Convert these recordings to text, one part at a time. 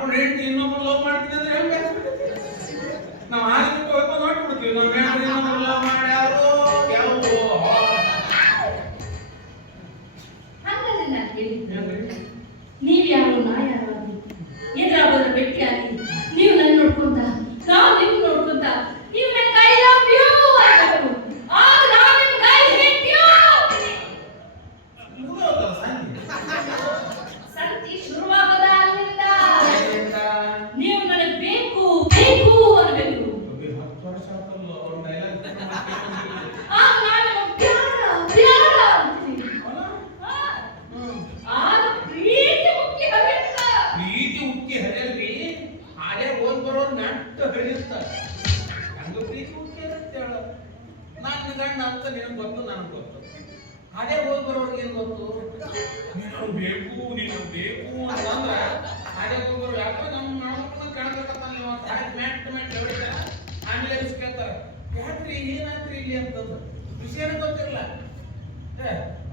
ಮಾಡ್ಕೊಂಡು ಹೇಳ್ತಿ ಇನ್ನೊಬ್ಬರು ಲವ್ ಮಾಡ್ತೀನಿ ಅಂದ್ರೆ ಆಗತ್ತೆ ನಾವು ಆಗಿ ಹೋಗ್ಕೊಂಡು ನೋಡ್ಬಿಡ್ತೀವಿ ನಮ್ಮ ಹೆಣ್ಣು ಇನ್ನೊಬ್ಬರು ಲವ್ ಮಾಡ್ಯಾರು ಯಾವ ಪ್ರೀತಿ ಉಕ್ಕಿ ಹರಿಯಲ್ರಿ? ಹಾಗೆ ಹೋಗಿ ಬರೋರು ನಟ್ಟು ಹರಿಯುತ್ತ ಹಂಗ ಪ್ರೀತಿ ಉಕ್ಕಿ ಇರುತ್ತೆ ಹೇಳ. ನಾನು ಗಂಡ ಅಂತ ನಿನಗೆ ಗೊತ್ತು, ನನಗೆ ಗೊತ್ತು. ಹಾಗೆ ಹೋಗಿ ಬರೋರ್ಗೆ ಏನ್ ಗೊತ್ತು? ನೀನು ಬೇಕು ನೀನು ಬೇಕು ಅಂತಂದ್ರ ಹಾಗೆ ಹೋಗಿ ಬರೋ ಯಾಕೋ ನಮ್ಮ ಮಕ್ಕಳನ್ನ ಕಾಣ್ಬೇಕಂತ ನೀವು ಅಂತ ಮ್ಯಾಟ್ ಮ್ಯಾಟ್ ಹೇಳ್ತಾರೆ ಆಮೇಲೆ ಕೇಳ್ತಾರೆ. ಯಾಕ್ರಿ, ಏನಾಯ್ತ್ರಿ ಇಲ್ಲಿ ಅಂತಂದು? ವಿಷಯನೇ ಗೊತ್ತಿರಲ್ಲ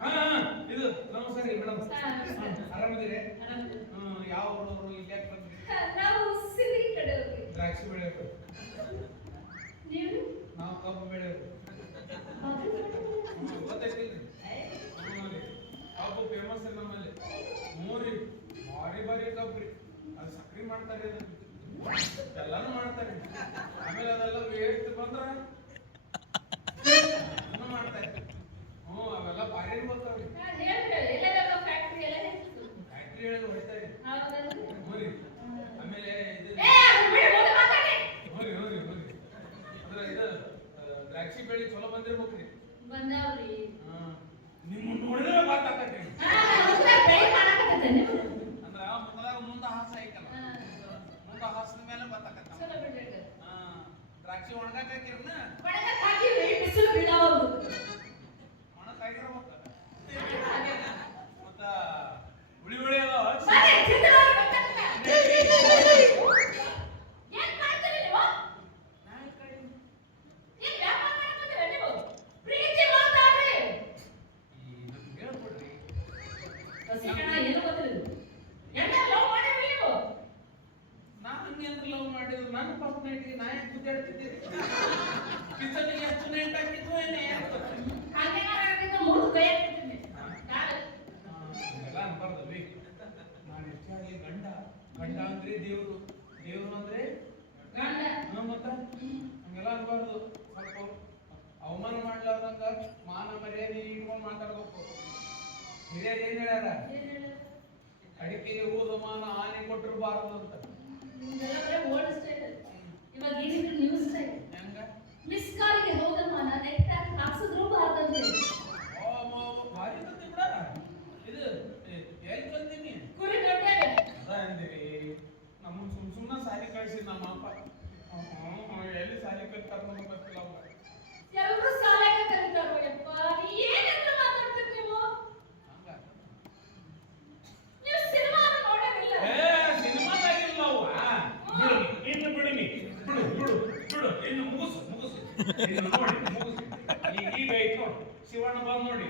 ಹಾ ಹಾ, ಇದು ನಮಸ್ಕಾರ ಮೇಡಮ್. ಹ್ಮ್ ಯಾವ ಊರವ್ರು ಇಲ್ಲಿ ಯಾಕೆ ಬಂದ್ರಿ ನಾವು ಸಿರಿ ದ್ರಾಕ್ಷಿ ಬೆಳೆಯೋರು ಮಾಡ್ತಾರೆ ಎಲ್ಲಾನು ಮಾಡ್ತಾರೆ. ಆಮೇಲೆ ಅದೆಲ್ಲ ವೇಸ್ಟ್ ಬಂದ್ರ ಮಾಡ್ತಾರೆ ಹ್ಞೂ ಅವೆಲ್ಲ ಭಾರಿ ಬರ್ತಾವ್ರಿ ಫ್ಯಾಕ್ಟ್ರಿ ಹೇಳಿ ಹೊಡಿತಾರೆ ಹೌದಲ್ರಿ? ಹ್ಞೂ ರೀ ಆಮೇಲೆ ಇದು. ಹೋರಿ ಹೋರಿ ಹೋರಿ. ಅಂದ್ರೆ ಇದು ದ್ರಾಕ್ಷಿ ಬೆಳಿ ಚಲೋ ಬಂದಿರ್ಬೇಕ್ರಿ. ಬಂದಾವ್ರಿ. ಹಾ ನಿಮ್ಮ ನೋಡಿದ್ರೆ ಮುಂದೆ ಬೆಳೆ ನೀವು? ಅಂದ್ರೆ ಮುಂದಾಗ ಮುಂದ ಹಾಸ ಐತಲ್ಲ ಹಾ. ಮುಂದ ಹಾಸದ ಮೇಲೆ ಬತ್ತಾಕತ್ತ ಚಲೋ ಬಿಡ್ರಿ ಇದು. ಹಾ ದ್ರಾಕ್ಷಿ ಒಣಗಾಕ ಹಾಕಿರನ ಒಣಗಾಕ ಹಾಕಿವ್ರಿ, ಬಿಸಿಲು ಬೀಳಾವಲ್ದು. ಒಣಗಾಕ ಮತ್ತ ಹುಳಿ ಹುಳಿ ಅದ ಗೊತ್ತಾಗ್ತದೆ. ಏನ್ ಮಾಡ್ತೀರಿ ನೀವು? ಏನ್ ವ್ಯಾಪಾರ ನೀವು? ಪ್ರೀತಿ ಮಾತಾಡ್ರಿ. ಏನು ಗೊತ್ತಿಲ್ಲ. ಎಲ್ಲ ಲವ್ ಮಾಡಿರಿ ನೀವು? ನಾ ಲವ್ ಮಾಡಿದ್ರು ನನ್ನ ಪಾಪ ನಾ ಯಾಕೆ ಗುದ್ದಾಡ್ತಿದ್ದೆ ಗಂಡ ಅಂದ್ರೆ ದೇವ್ರು. ದೇವ್ರು ಅಂದ್ರೆ ಗಂಡ. ಮತ್ತ ಹಂಗೆಲ್ಲ ಅನ್ಬಾರ್ದು. ಸ್ವಲ್ಪ ಅವಮಾನ ಮಾಡ್ಲಾರ್ದಂಗ ಮಾನ ಮರ್ಯಾದೆ ಇಟ್ಕೊಂಡು ಮಾತಾಡ್ಬೇಕು. ಹಿರಿಯರು ಏನ್ ಹೇಳ್ಯಾರ? ಅಡಿಕೆಗೆ ಹೋದ ಮಾನ ಆನೆ ಕೊಟ್ಟಿರಬಾರದು ಅಂತ. ಐತ್ ನೋಡಿ ಶಿವಣ್ಣ ಬಂದ್ ನೋಡಿ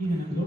ಇದು ನಮಗೆ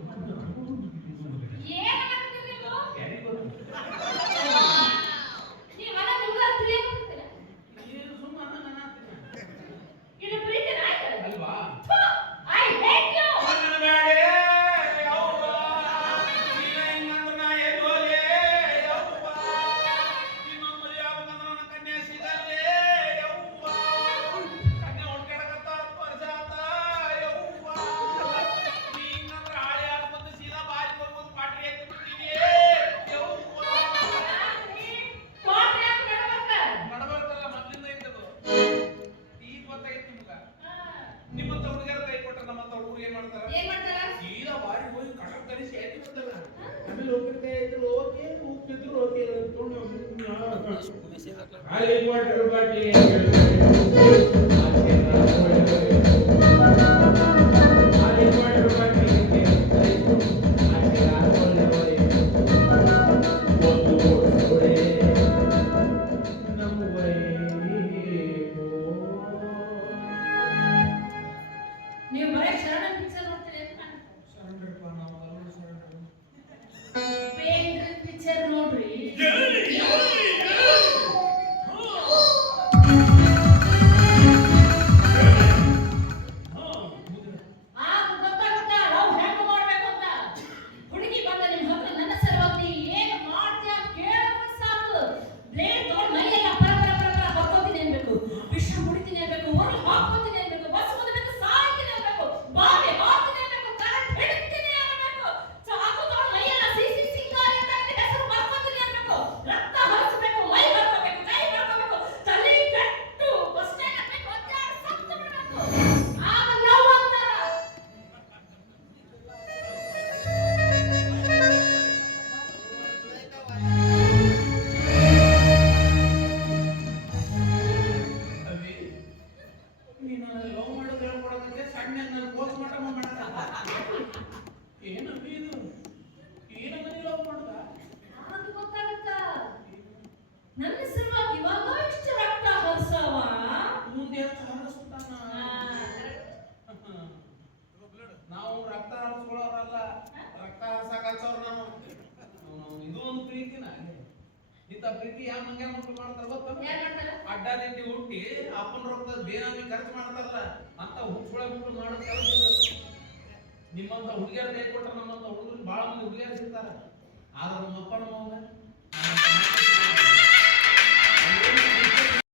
ಮೆಸೇಜ್ ಹಾಕ್ಲಾರ ತಂಗಿ ಯಾವ ಮಂಗ ಮಕ್ಕಳು ಮಾಡ್ತಾರ ಅಡ್ಡ ನಿಂತಿ ಹುಟ್ಟಿ ಅಪ್ಪನ ರೊಕ್ಕ ಬೇನಾಮಿ ಖರ್ಚು ಮಾಡ್ತಾರಲ್ಲ ಅಂತ ಹುಚ್ಚುಳ ಮಕ್ಕಳು ಮಾಡೋದು ನಿಮ್ಮಂತ ಹುಡುಗಿಯರು ಕೈ ಕೊಟ್ಟರೆ ನಮ್ಮಂತ ಹುಡುಗರು ಬಹಳ ಮಂದಿ ಹುಡುಗಿಯರು ಸಿಗ್ತಾರ ಆದ್ರೆ ನಮ್ಮ ಅಪ್ಪ ನಮ್ಮ